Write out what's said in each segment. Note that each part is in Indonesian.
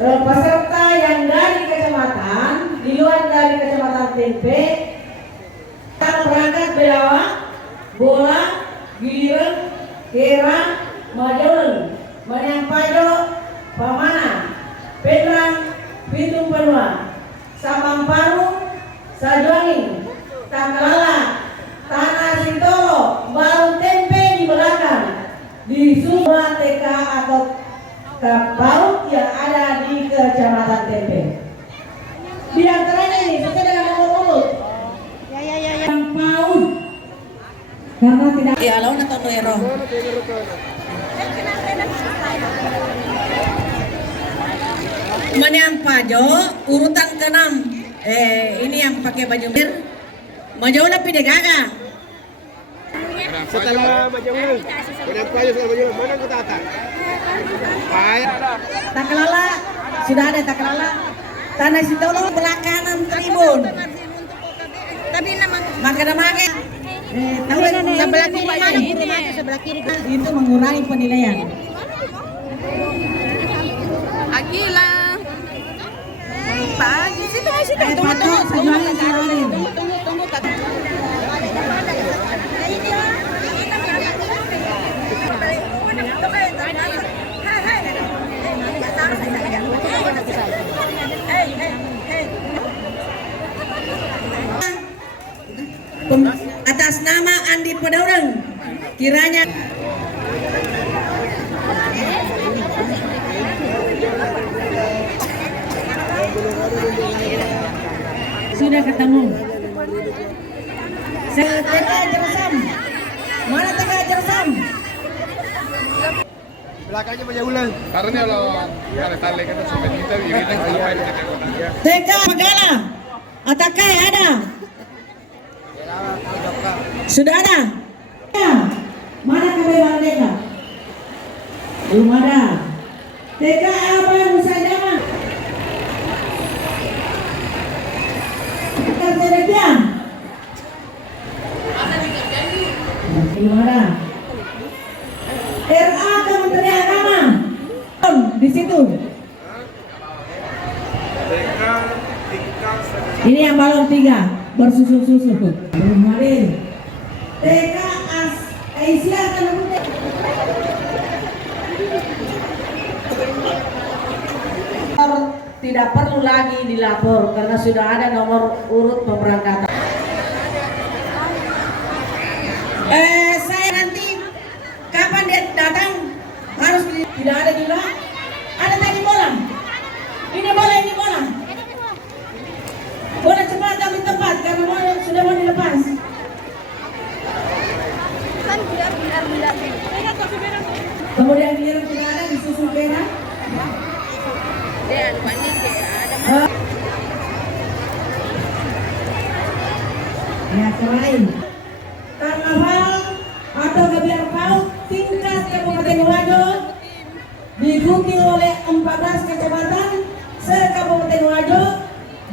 peserta yang dari kecamatan, di luar dari kecamatan Tempe, berangkat belawak, bola, giliran, kera, majon, menyampajo, pamana, penrang, pitung penua, samamparu, sajuani, takalala, tanah sintolo, baru tempe di belakang, di semua TK atau PAUD yang ada di kecamatan Tempe. Di antaranya ini sesuai dengan nomor urut. Yang PAUD karena tidak alaun atau noero. Menyampajo urutan ke-6. Ini yang pakai baju bir. Maju udah pide gaga. Setelah Majamulan, menyampajo setelah Majamulan, mana kota atas? Takalala sudah ada takalala. Tanah Sitolo belakangan tribun. Tapi nama Maka sebelah kiri. itu mengurangi penilaian. Agila. Pagi situ. Tunggu. Atas nama Andi Pedaurang, kiranya sudah ketemu. TK Jersam, mana TK Jersam? Belakangnya Majamulan. Karena kalau tali kita sampai kita sampai TK Pagala, Atakai ada? Sudah ada? Ya. Mana KB Merdeka? Belum ada. TK apa yang Nusa Dama? Kerjaan. Belum ada. RA Kementerian Agama. Di situ. Ini yang balon 3 bersusun-susun. Belum hadir. TK Aisyah tidak perlu lagi dilapor karena sudah ada nomor urut pemberangkatan. Saya nanti kapan dia datang harus tidak ada juga. Ada tadi bola. Ini bola. Bola cepat ambil tempat karena bola sudah mau dilepas. Kemudian giliran sudah ada disusul merah. Ya, selain karnaval atau gebiar PAUD tingkat Kabupaten Wajo diikuti oleh 14 kecamatan se-Kabupaten Wajo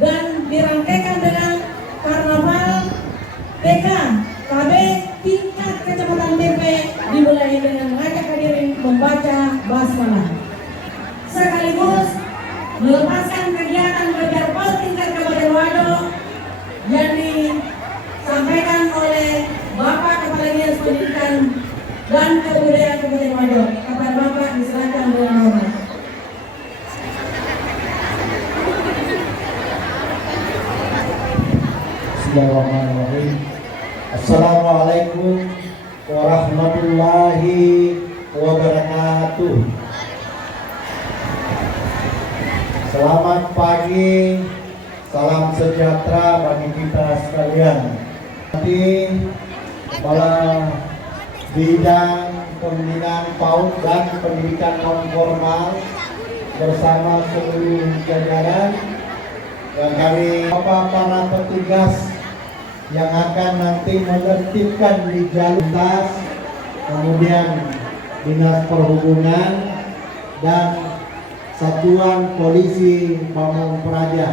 dan dirangkaikan dengan karnaval TK KB tingkat Kecamatan Tempe dimulai dengan mengajak hadirin membaca basmalah sekaligus melepaskan kegiatan gebiar PAUD tingkat Kabupaten Wajo yang disampaikan oleh Bapak Kepala Dinas Pendidikan dan Kebudayaan Kabupaten Wajo. Kepada Bapak diserahkan dengan hormat. Bismillahirrahmanirrahim. Assalamualaikum warahmatullahi wabarakatuh. Selamat pagi, salam sejahtera bagi kita sekalian. Nanti Kepala Bidang Pembinaan PAUD dan Pendidikan Non Formal bersama seluruh jajaran dan kami para petugas yang akan nanti menertibkan di jalur lintas, kemudian Dinas Perhubungan dan Satuan Polisi Pamung Praja.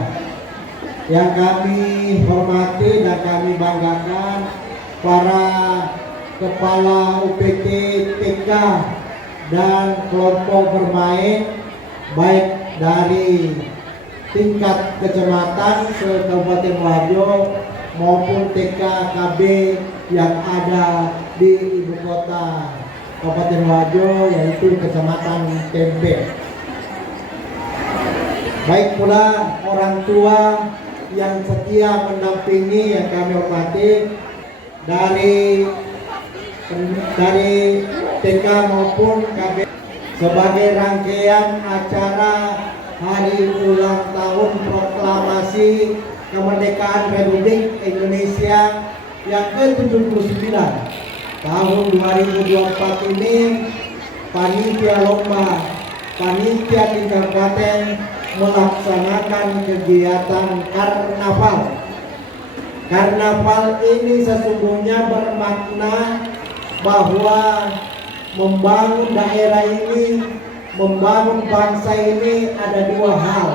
Yang kami hormati dan kami banggakan para Kepala UPT TK dan kelompok bermain baik dari tingkat kecamatan se-Kabupaten Wajo maupun TK KB yang ada di ibu kota Kabupaten Wajo, yaitu Kecamatan Tempe. Baik pula orang tua yang setia mendampingi yang kami hormati dari TK maupun KB sebagai rangkaian acara hari ulang tahun proklamasi kemerdekaan Republik Indonesia yang ke-79 tahun 2024 ini, panitia lomba, panitia tingkat kabupaten melaksanakan kegiatan karnaval. Karnaval ini sesungguhnya bermakna bahwa membangun daerah ini, membangun bangsa ini ada dua hal.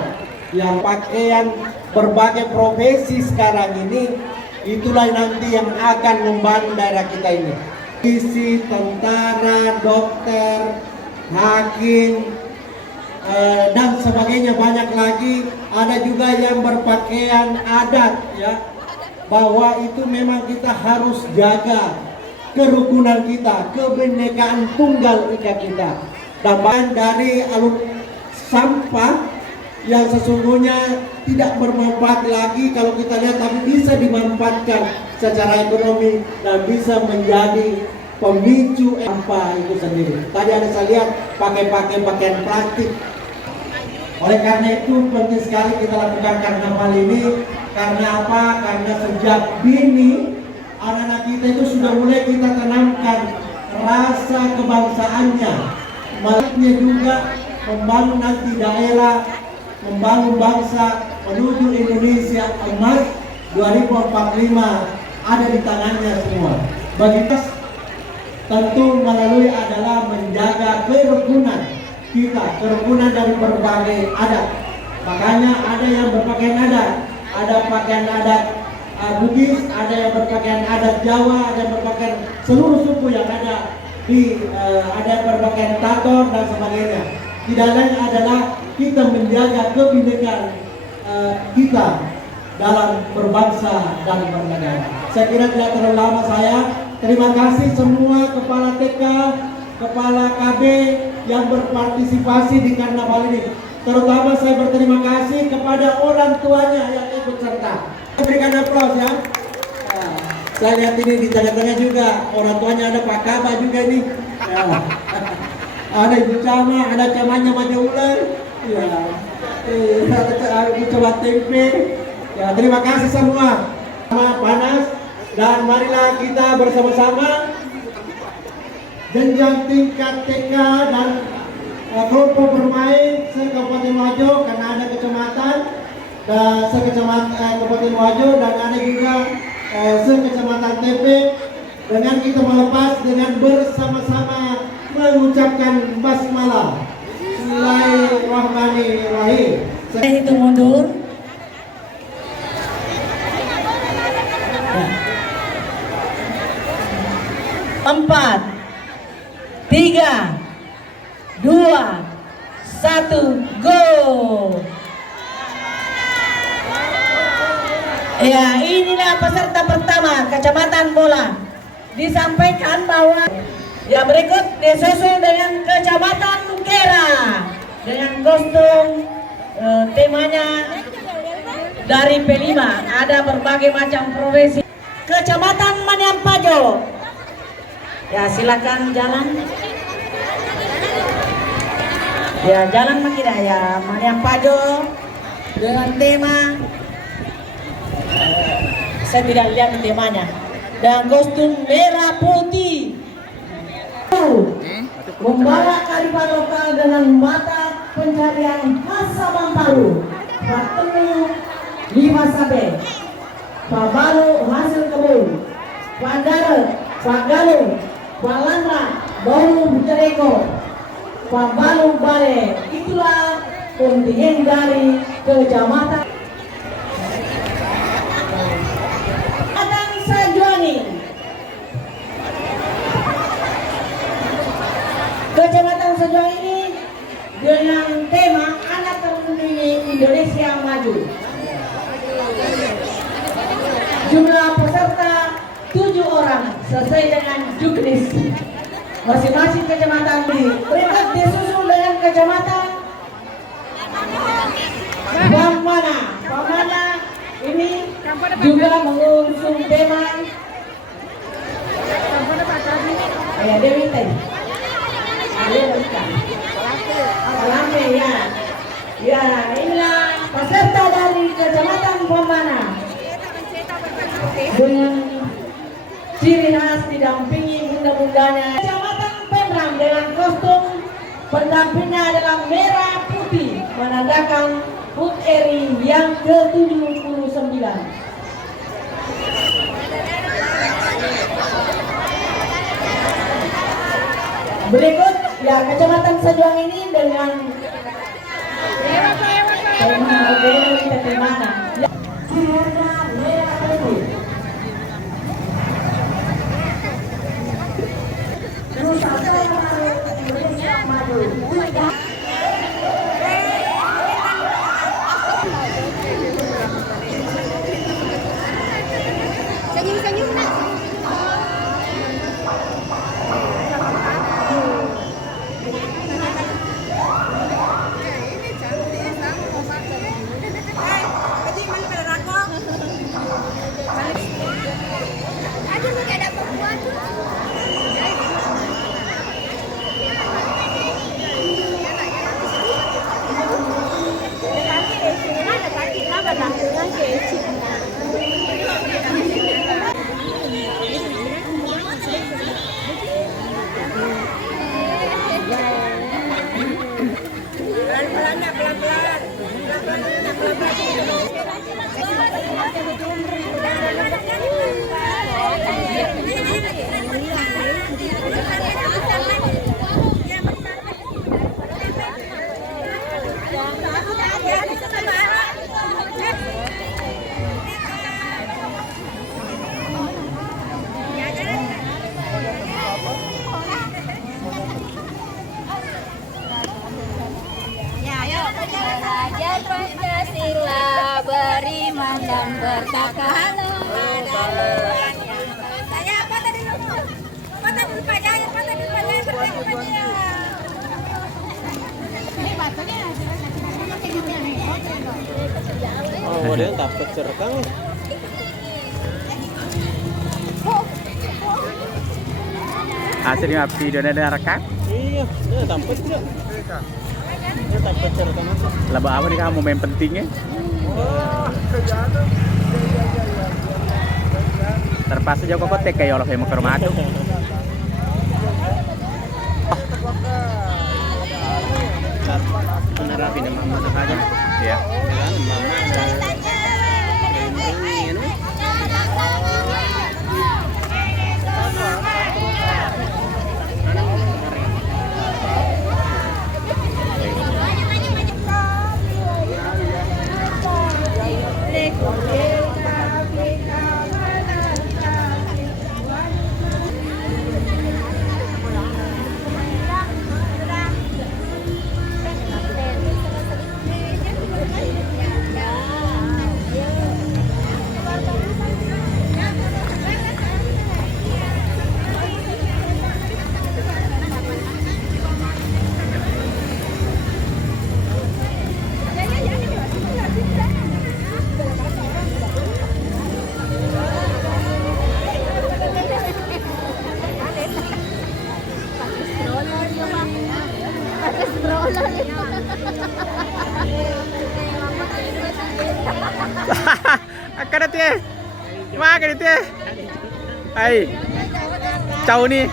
Yang pakaian berbagai profesi sekarang ini, itulah nanti yang akan membangun daerah kita ini. Polisi, tentara, dokter, hakim, dan sebagainya, banyak lagi. Ada juga yang berpakaian adat, ya, bahwa itu memang kita harus jaga kerukunan kita, kebinekaan tunggal ika kita. Dan dari alur sampah yang sesungguhnya tidak bermanfaat lagi kalau kita lihat, tapi bisa dimanfaatkan secara ekonomi dan bisa menjadi pemicu sampah itu sendiri. Tadi ada saya lihat pakai pakaian plastik. Oleh karena itu penting sekali kita lakukan karnaval ini. Karena apa? Karena sejak dini anak-anak kita itu sudah mulai kita tanamkan rasa kebangsaannya. Maksudnya juga membangun nanti daerah, membangun bangsa menuju Indonesia emas 2045 ada di tangannya semua. Bagi kita tentu melalui adalah menjaga kerukunan kita, kerukunan dari berbagai adat. Makanya ada yang berpakaian adat, ada pakaian adat Bugis, ada yang berpakaian adat Jawa, ada yang berpakaian seluruh suku yang ada di ada yang berpakaian Tator dan sebagainya. Tidak lain adalah kita menjaga kebinekaan kita dalam berbangsa dan bernegara. Saya kira tidak terlalu lama saya. Terima kasih semua kepala TK, kepala KB yang berpartisipasi di karnaval ini. Terutama saya berterima kasih kepada orang tuanya yang ikut serta. Berikan aplaus, ya. Nah, saya lihat ini di tengah-tengah juga orang tuanya, ada Pak Kaba juga ini. Ya. Ada Ibu Cama, ada Camanya Maju Ular. Ya. Ada Ibu Coba Tempe. Ya, terima kasih semua. Panas, dan marilah kita bersama-sama jenjang tingkat TK dan kelompok bermain se-Kabupaten Wajo, karena ada kecamatan dan se-Kecamatan Kabupaten Wajo, dan ada juga se-Kecamatan Tepe, dengan kita melepas dengan bersama-sama mengucapkan basmalah. Bismillahirrahmanirrahim. Saya hitung mundur. Ya. 4, 3, 2, 1, go. Ya, inilah peserta pertama Kecamatan Bola. Disampaikan bahwa ya berikut disusul dengan Kecamatan Nukera dengan kostum temanya dari P5, ada berbagai macam profesi. Kecamatan Maniampajo. Ya, silakan jalan. Ya, jalan makin ya Maniampajo dengan tema saya tidak lihat temanya, dan kostum merah putih. Membawa kearifan lokal dengan mata pencarian khas Sabang Palu, Patenu 5 sabe, Pabalu hasil kebun, Pandara, Pagalu, Balandra, Bolu Bucereko, Pabalu Bale. Itulah kontingen dari Kecamatan Sajuani. Kecamatan Sajuani ini dengan tema anak Indonesia Maju. Jumlah peserta 7 orang sesuai dengan juknis. Masing-masing kecamatan berikut disusul dengan kecamatan Pamana. Pamana ini juga mengusung tema ayah Dewi tadi. Lampe ya. Ya, inilah peserta dari kecamatan Pamana dengan ciri khas didampingi bunda-bundanya. Kecamatan Pemram dengan kostum pendampingnya adalah merah putih menandakan HUT RI yang ke-79. Berikut ya kecamatan Sajuang ini dengan tema kita mana? Cirinya merah putih. Indonesia Maju. Senyum-senyum nak. Aduh, ni ada perempuan tu. Belajar Pancasila, beriman dan bertakwa. Saya apa tadi lupa? Apa tadi lupa jaya? Apa tadi lupa jaya? Bertakwa dia. Ini batunya Oh, dia dapat cerekang. Hasilnya video ada rekam. Iya, dia dapat juga. Dia dapat cerekang. Laba apa nih kamu main pentingnya? Terpaksa jauh kok tek kayak orang mau ke rumah tuh. Bener rapi nih mama aja. Ya. Akan nanti, makan nanti. Hai, jauh nih.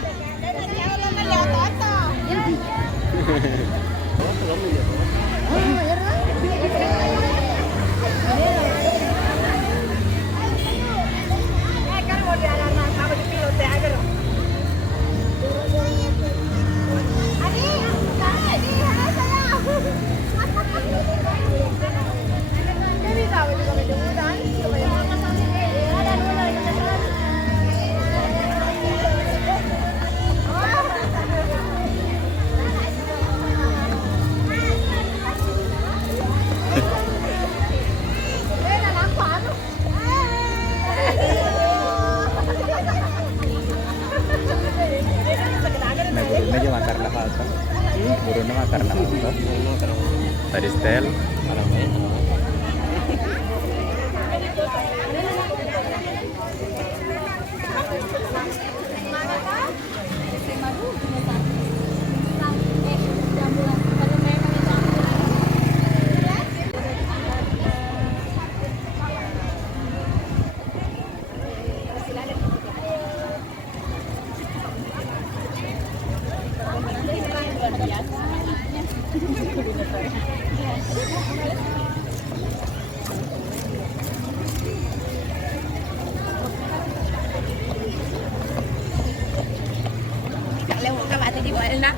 datang. Burung mah karena apa? Tadi setel. Lewat ke batu di bawah nak.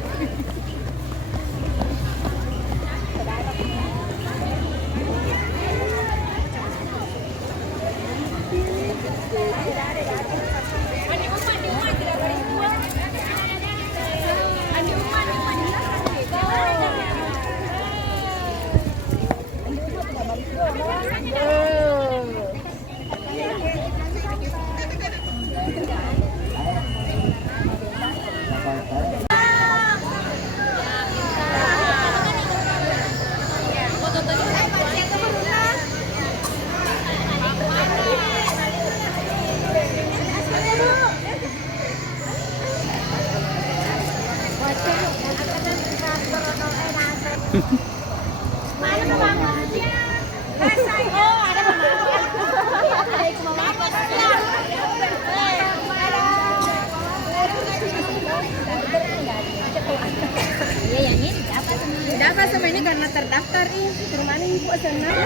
Mana mama? Oh, ada Iya, yang ini dapat sama ini karena terdaftar nih. Rumah ini kok senang.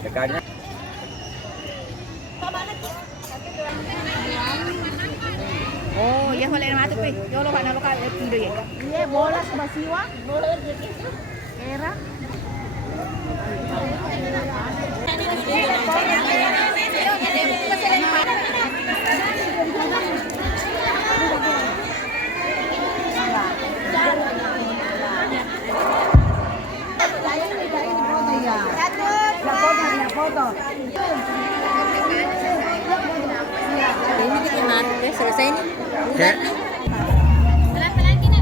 Dekatnya. Oh, ya boleh masuk pe. Yo lo kana lokal tido ya. Iya, bola sama siwa. Bola gitu. Era. Ini kita naruh ya, selesai nih. Oke. Pelan-pelan kita.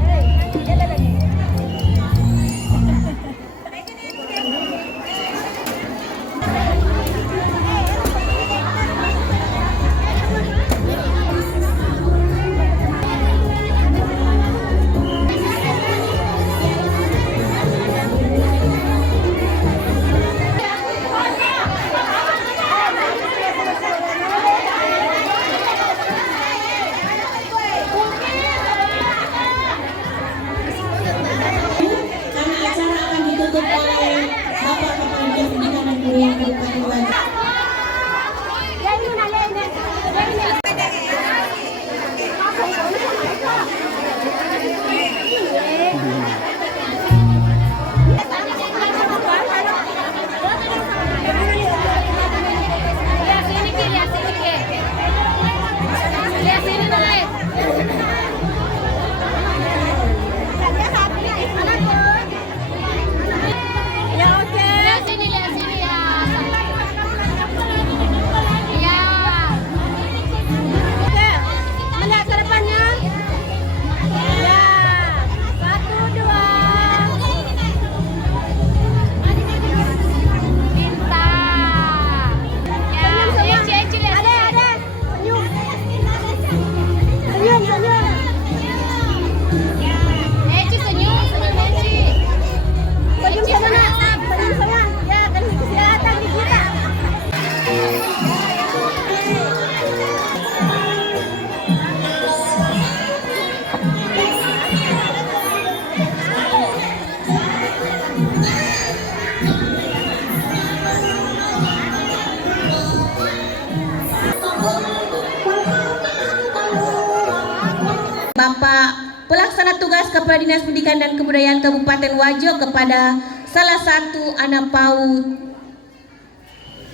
Bapak Pelaksana Tugas Kepala Dinas Pendidikan dan Kebudayaan Kabupaten Wajo kepada salah satu anak PAUD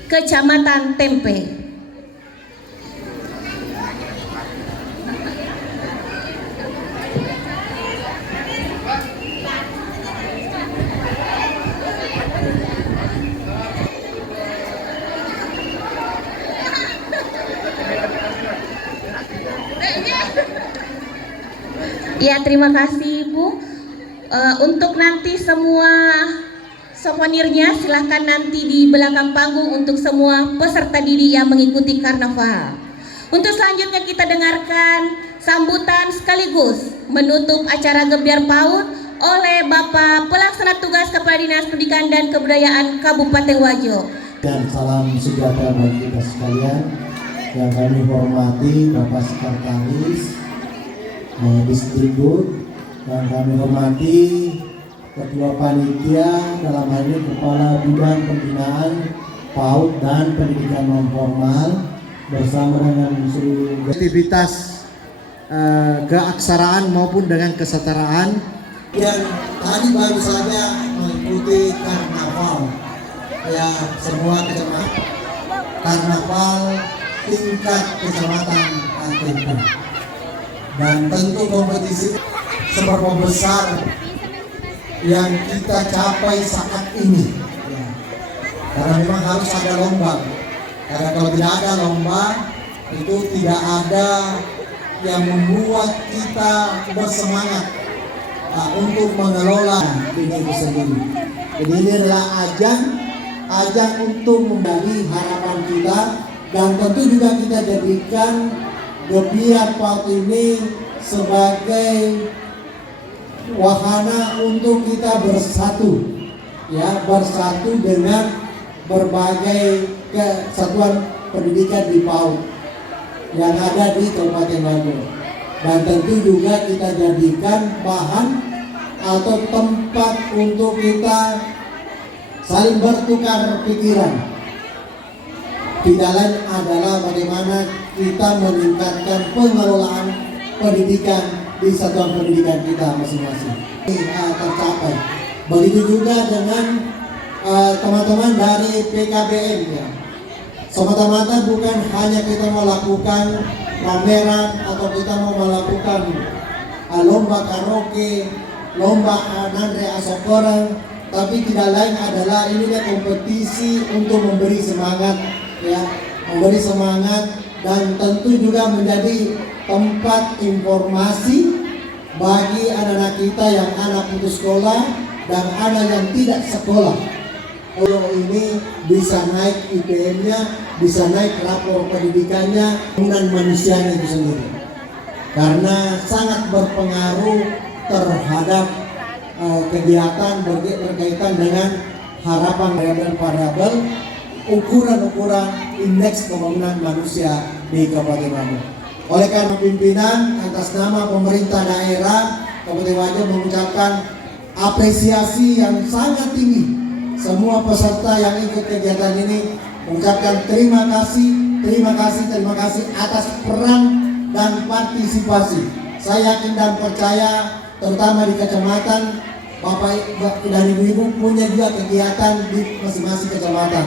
Kecamatan Tempe. Ya, terima kasih Ibu. Untuk nanti semua souvenirnya silahkan nanti di belakang panggung untuk semua peserta didik yang mengikuti karnaval. Untuk selanjutnya kita dengarkan sambutan sekaligus menutup acara Gebiar PAUD oleh Bapak Pelaksana Tugas Kepala Dinas Pendidikan dan Kebudayaan Kabupaten Wajo. Dan salam sejahtera bagi kita sekalian. Yang kami hormati Bapak Sekretaris Distribut, yang kami hormati Ketua Panitia, dalam hal ini Kepala Bidang Pembinaan PAUD dan Pendidikan Non Formal, bersama dengan seluruh aktivitas keaksaraan maupun dengan kesetaraan yang tadi baru saja mengikuti karnaval, ya semua kecamatan karnaval tingkat kecamatan ATP, dan tentu kompetisi seberapa besar yang kita capai saat ini, ya. Karena memang harus ada lomba, karena kalau tidak ada lomba itu tidak ada yang membuat kita bersemangat untuk mengelola ini sendiri. Jadi ini adalah ajang untuk menggali harapan kita, dan tentu juga kita jadikan Gebiar PAUD ini sebagai wahana untuk kita bersatu, ya, bersatu dengan berbagai kesatuan pendidikan di PAUD yang ada di Kabupaten Wajo, dan tentu juga kita jadikan bahan atau tempat untuk kita saling bertukar pikiran. Tidak lain adalah bagaimana kita meningkatkan pengelolaan pendidikan di satuan pendidikan kita masing-masing. Tercapai. Begitu juga dengan teman-teman dari PKBM, ya. Semata-mata bukan hanya kita melakukan pameran atau kita mau melakukan lomba karaoke, lomba nandre asokorang, tapi tidak lain adalah ini dia kompetisi untuk memberi semangat, ya, memberi semangat, dan tentu juga menjadi tempat informasi bagi anak-anak kita yang anak putus sekolah dan anak yang tidak sekolah. Kalau ini bisa naik IPM-nya, bisa naik rapor pendidikannya, pembangunan manusianya itu sendiri. Karena sangat berpengaruh terhadap kegiatan berkaitan dengan harapan variabel ukuran-ukuran indeks pembangunan manusia di Kabupaten Wajo. Oleh karena pimpinan atas nama pemerintah daerah Kabupaten Wajo mengucapkan apresiasi yang sangat tinggi semua peserta yang ikut kegiatan ini, mengucapkan terima kasih atas peran dan partisipasi. Saya yakin dan percaya terutama di kecamatan Bapak dan Ibu-ibu punya juga kegiatan di masing-masing kecamatan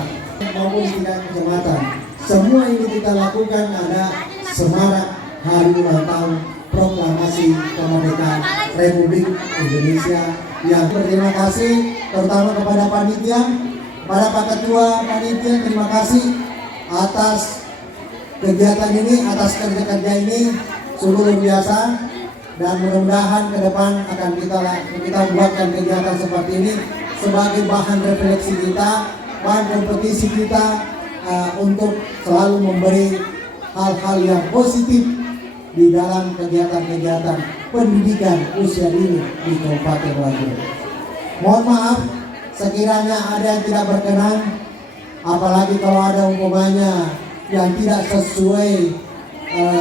maupun di tingkat kecamatan. Semua ini kita lakukan ada semarak hari ulang tahun proklamasi kemerdekaan Republik Indonesia. Yang berterima kasih terutama kepada panitia, pada Pak Ketua Panitia, terima kasih atas kegiatan ini, atas kerja-kerja ini sungguh luar biasa, dan mudah-mudahan ke depan akan kita buatkan kegiatan seperti ini sebagai bahan refleksi kita, bahan kompetisi kita untuk selalu memberi hal-hal yang positif di dalam kegiatan-kegiatan pendidikan usia dini di Kabupaten Wajo. Mohon maaf sekiranya ada yang tidak berkenan, apalagi kalau ada umpamanya yang tidak sesuai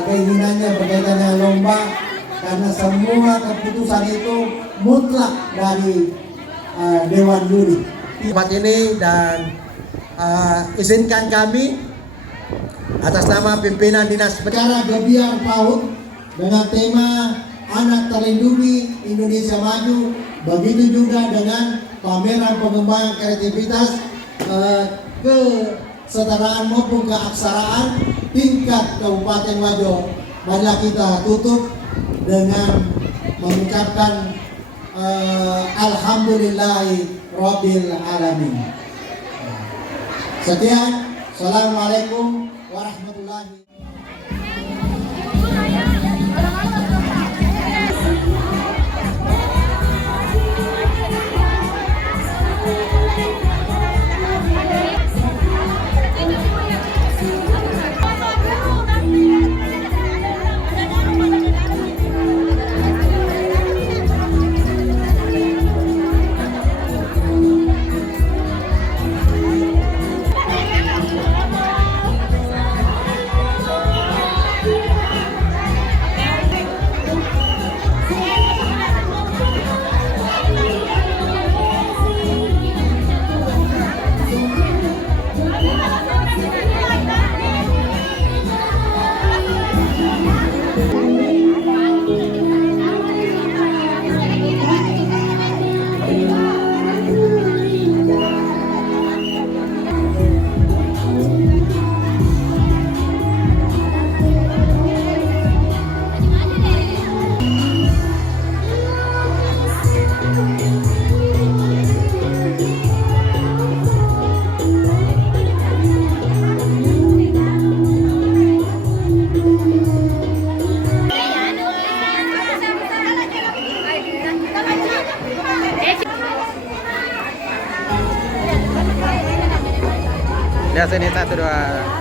keinginannya berkaitan dengan lomba, karena semua keputusan itu mutlak dari Dewan Juri tempat ini. Dan izinkan kami atas nama pimpinan dinas acara Gebiar PAUD dengan tema Anak Terlindungi Indonesia Maju, begitu juga dengan pameran pengembangan kreativitas, kesetaraan maupun keaksaraan tingkat Kabupaten Wajo. Marilah kita tutup dengan mengucapkan Alhamdulillahi Rabbil Alamin. Sekian, Assalamualaikum warahmatullahi wabarakatuh. Ya sini 1 2.